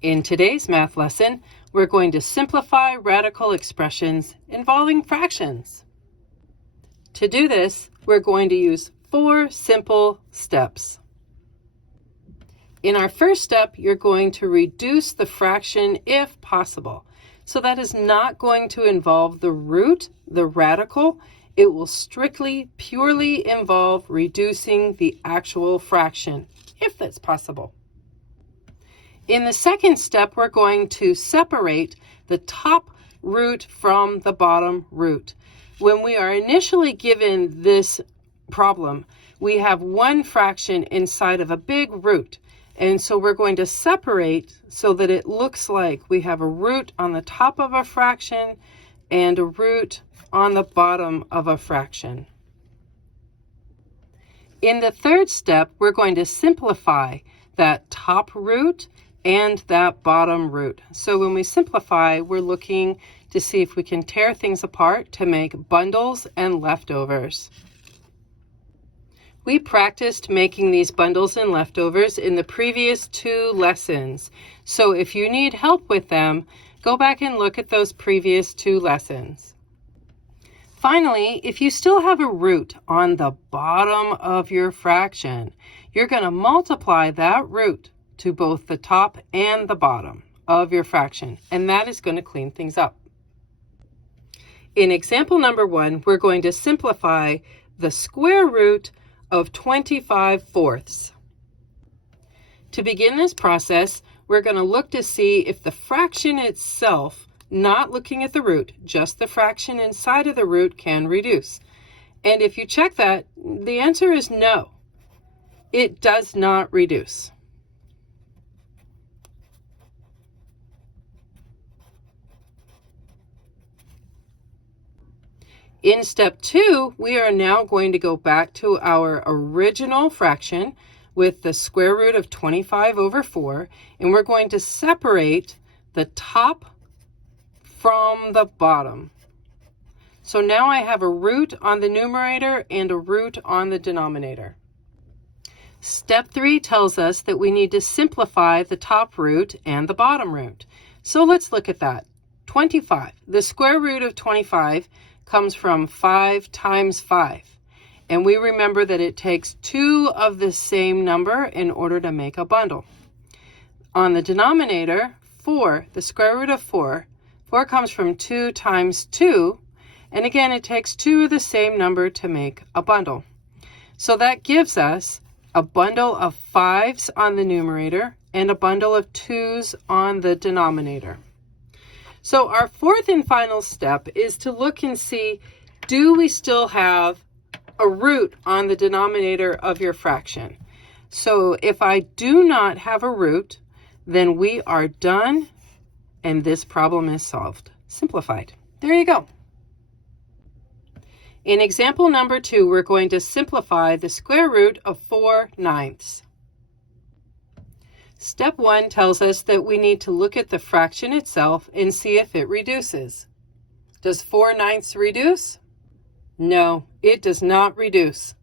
In today's math lesson, we're going to simplify radical expressions involving fractions. To do this, we're going to use 4 simple steps. In our first step, you're going to reduce the fraction if possible. So that is not going to involve the root, the radical. It will strictly, purely involve reducing the actual fraction, if that's possible. In the second step, we're going to separate the top root from the bottom root. When we are initially given this problem, we have one fraction inside of a big root. And so we're going to separate so that it looks like we have a root on the top of a fraction and a root on the bottom of a fraction. In the third step, we're going to simplify that top root and that bottom root. So when we simplify, we're looking to see if we can tear things apart to make bundles and leftovers. We practiced making these bundles and leftovers in the previous 2 lessons. So if you need help with them, go back and look at those previous 2 lessons. Finally, if you still have a root on the bottom of your fraction, you're going to multiply that root to both the top and the bottom of your fraction, and that is going to clean things up. In example number 1, we're going to simplify the square root of 25/4. To begin this process, we're going to look to see if the fraction itself, not looking at the root, just the fraction inside of the root can reduce. And if you check that, the answer is no. It does not reduce. In step 2, we are now going to go back to our original fraction with the square root of 25/4, and we're going to separate the top from the bottom. So now I have a root on the numerator and a root on the denominator. Step 3 tells us that we need to simplify the top root and the bottom root. So let's look at that. 25. The square root of 25 comes from 5 times 5. And we remember that it takes 2 of the same number in order to make a bundle. On the denominator, 4, the square root of 4 comes from 2 times 2. And again, it takes 2 of the same number to make a bundle. So that gives us a bundle of 5s on the numerator and a bundle of 2s on the denominator. So our fourth and final step is to look and see, do we still have a root on the denominator of your fraction? So if I do not have a root, then we are done and this problem is solved. Simplified. There you go. In example number 2, we're going to simplify the square root of 4/9. Step 1 tells us that we need to look at the fraction itself and see if it reduces. Does 4/9 reduce? No, it does not reduce.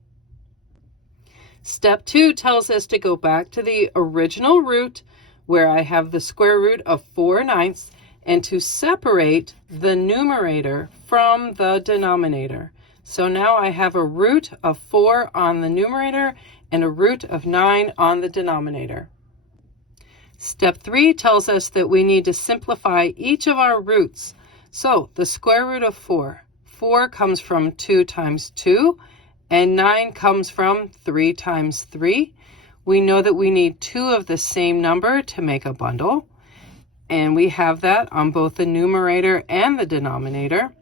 Step 2 tells us to go back to the original root where I have the square root of 4/9 and to separate the numerator from the denominator. So now I have a root of 4 on the numerator and a root of 9 on the denominator. Step 3 tells us that we need to simplify each of our roots. So the square root of 4 comes from 2 times 2, and 9 comes from 3 times 3. We know that we need 2 of the same number to make a bundle, and we have that on both the numerator and the denominator.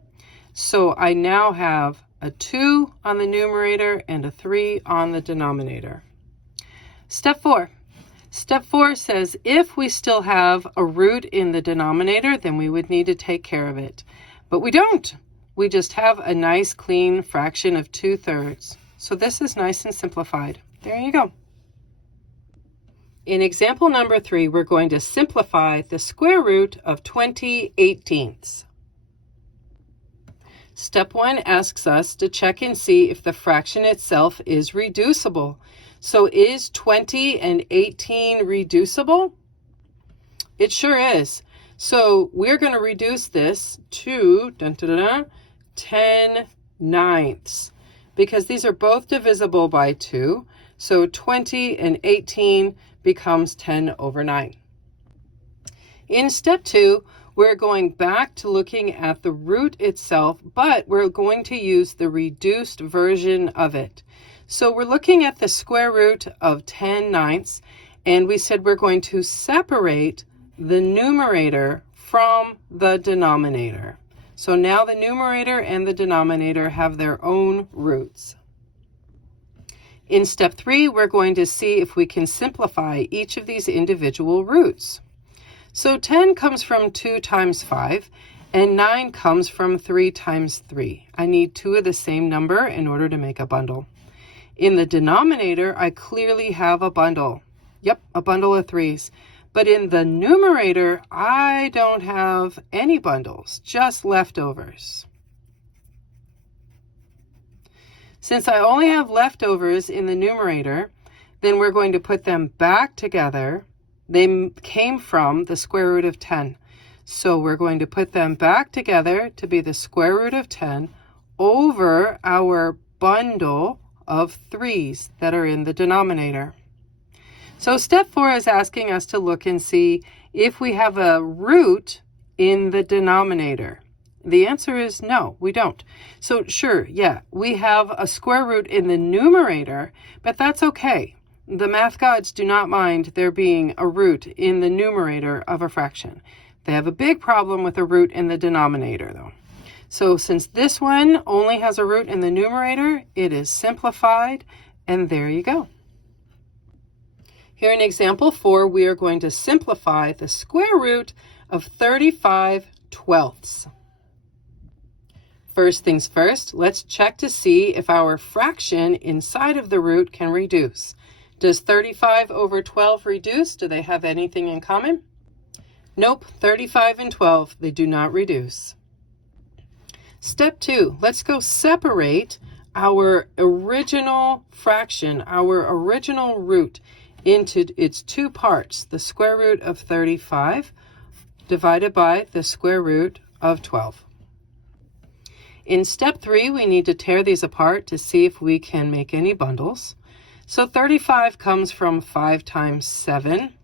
So I now have a 2 on the numerator and a 3 on the denominator. Step 4. Step 4 says if we still have a root in the denominator, then we would need to take care of it. But we don't. We just have a nice clean fraction of 2/3. So this is nice and simplified. There you go. In example number 3, we're going to simplify the square root of 20/18. Step 1 asks us to check and see if the fraction itself is reducible. So is 20 and 18 reducible? It sure is. So we're going to reduce this to 10 ninths because these are both divisible by 2. So 20 and 18 becomes 10 over 9. In step 2, we're going back to looking at the root itself, but we're going to use the reduced version of it. So we're looking at the square root of 10 ninths, and we said we're going to separate the numerator from the denominator. So now the numerator and the denominator have their own roots. In step 3, we're going to see if we can simplify each of these individual roots. So 10 comes from 2 times 5, and 9 comes from 3 times 3. I need 2 of the same number in order to make a bundle. In the denominator, I clearly have a bundle. Yep, a bundle of 3s. But in the numerator, I don't have any bundles, just leftovers. Since I only have leftovers in the numerator, then we're going to put them back together. They came from the square root of 10. So we're going to put them back together to be the square root of 10 over our bundle of 3s that are in the denominator. So step 4 is asking us to look and see if we have a root in the denominator. The answer is no, we don't. So sure, yeah, we have a square root in the numerator, but that's okay. The math gods do not mind there being a root in the numerator of a fraction. They have a big problem with a root in the denominator, though. So since this one only has a root in the numerator, it is simplified, and there you go. Here in example 4, we are going to simplify the square root of 35/12. First things first, let's check to see if our fraction inside of the root can reduce. Does 35 over 12 reduce? Do they have anything in common? Nope, 35 and 12, they do not reduce. Step 2, let's go separate our original fraction, our original root, into its 2 parts, the square root of 35 divided by the square root of 12. In step 3, we need to tear these apart to see if we can make any bundles. So 35 comes from 5 times 7,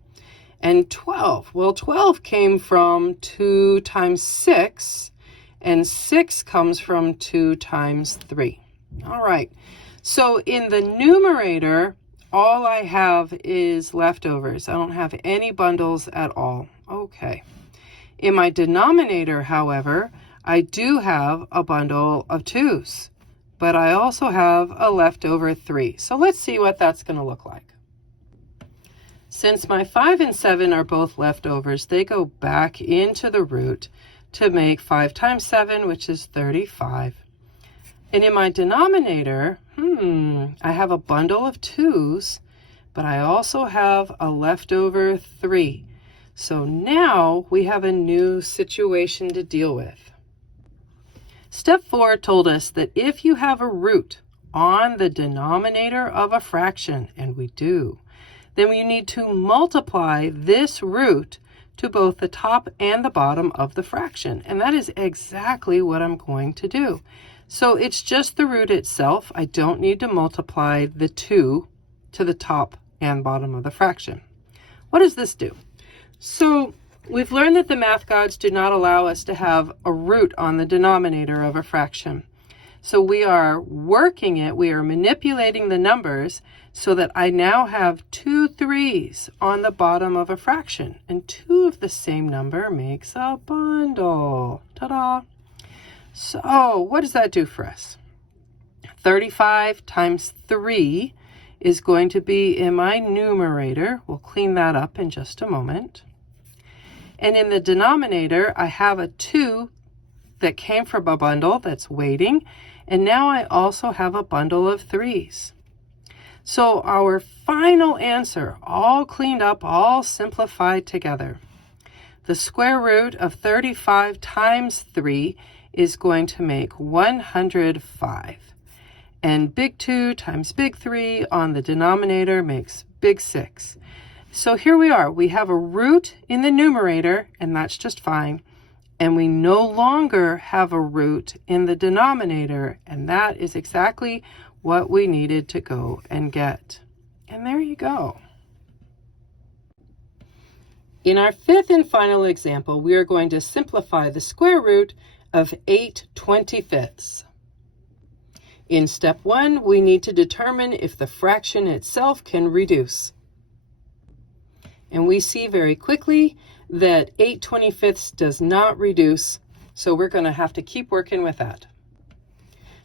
and 12. Well, 12 came from 2 times 6, and 6 comes from 2 times 3. All right, so in the numerator, all I have is leftovers. I don't have any bundles at all. Okay. In my denominator, however, I do have a bundle of 2s, but I also have a leftover 3. So let's see what that's going to look like. Since my 5 and 7 are both leftovers, they go back into the root to make 5 times 7, which is 35. And in my denominator, I have a bundle of 2s, but I also have a leftover 3. So now we have a new situation to deal with. Step 4 told us that if you have a root on the denominator of a fraction, and we do, then you need to multiply this root to both the top and the bottom of the fraction. And that is exactly what I'm going to do. So it's just the root itself. I don't need to multiply the 2 to the top and bottom of the fraction. What does this do? So we've learned that the math gods do not allow us to have a root on the denominator of a fraction. So we are working it, we are manipulating the numbers so that I now have 2 3s on the bottom of a fraction. And 2 of the same number makes a bundle. Ta-da! So what does that do for us? 35 times 3 is going to be in my numerator. We'll clean that up in just a moment. And in the denominator, I have a 2 that came from a bundle that's waiting. And now I also have a bundle of 3s. So our final answer, all cleaned up, all simplified together. The square root of 35 times 3 is going to make 105. And big 2 times big 3 on the denominator makes big 6. So here we are. We have a root in the numerator, and that's just fine. And we no longer have a root in the denominator, and that is exactly what we needed to go and get. And there you go. In our fifth and final example, we are going to simplify the square root of 8/25. In step 1, we need to determine if the fraction itself can reduce. And we see very quickly that 8/25 does not reduce, so we're going to have to keep working with that.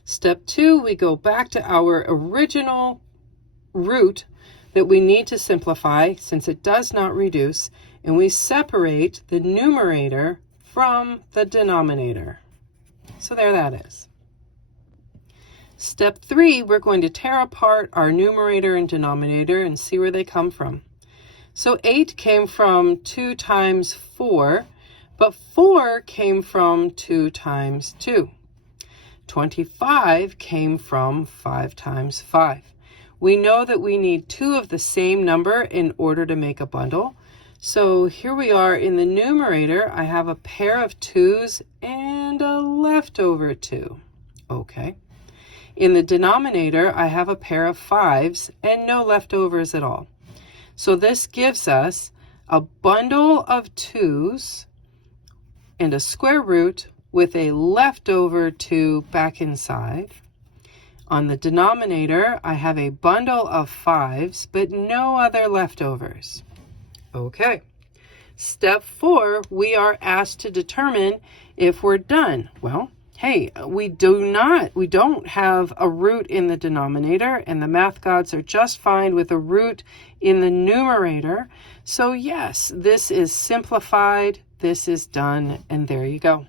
Step 2, we go back to our original root that we need to simplify since it does not reduce, and we separate the numerator from the denominator. So there that is. Step 3, we're going to tear apart our numerator and denominator and see where they come from. So 8 came from 2 times 4, but 4 came from 2 times 2. 25 came from 5 times 5. We know that we need 2 of the same number in order to make a bundle. So here we are in the numerator. I have a pair of 2's and a leftover 2. Okay. In the denominator, I have a pair of 5's and no leftovers at all. So this gives us a bundle of 2's and a square root with a leftover 2 back inside. On the denominator, I have a bundle of 5's, but no other leftovers. Okay. Step 4, we are asked to determine if we're done. Well, hey, we don't have a root in the denominator, and the math gods are just fine with a root in the numerator. So yes, this is simplified, this is done, and there you go.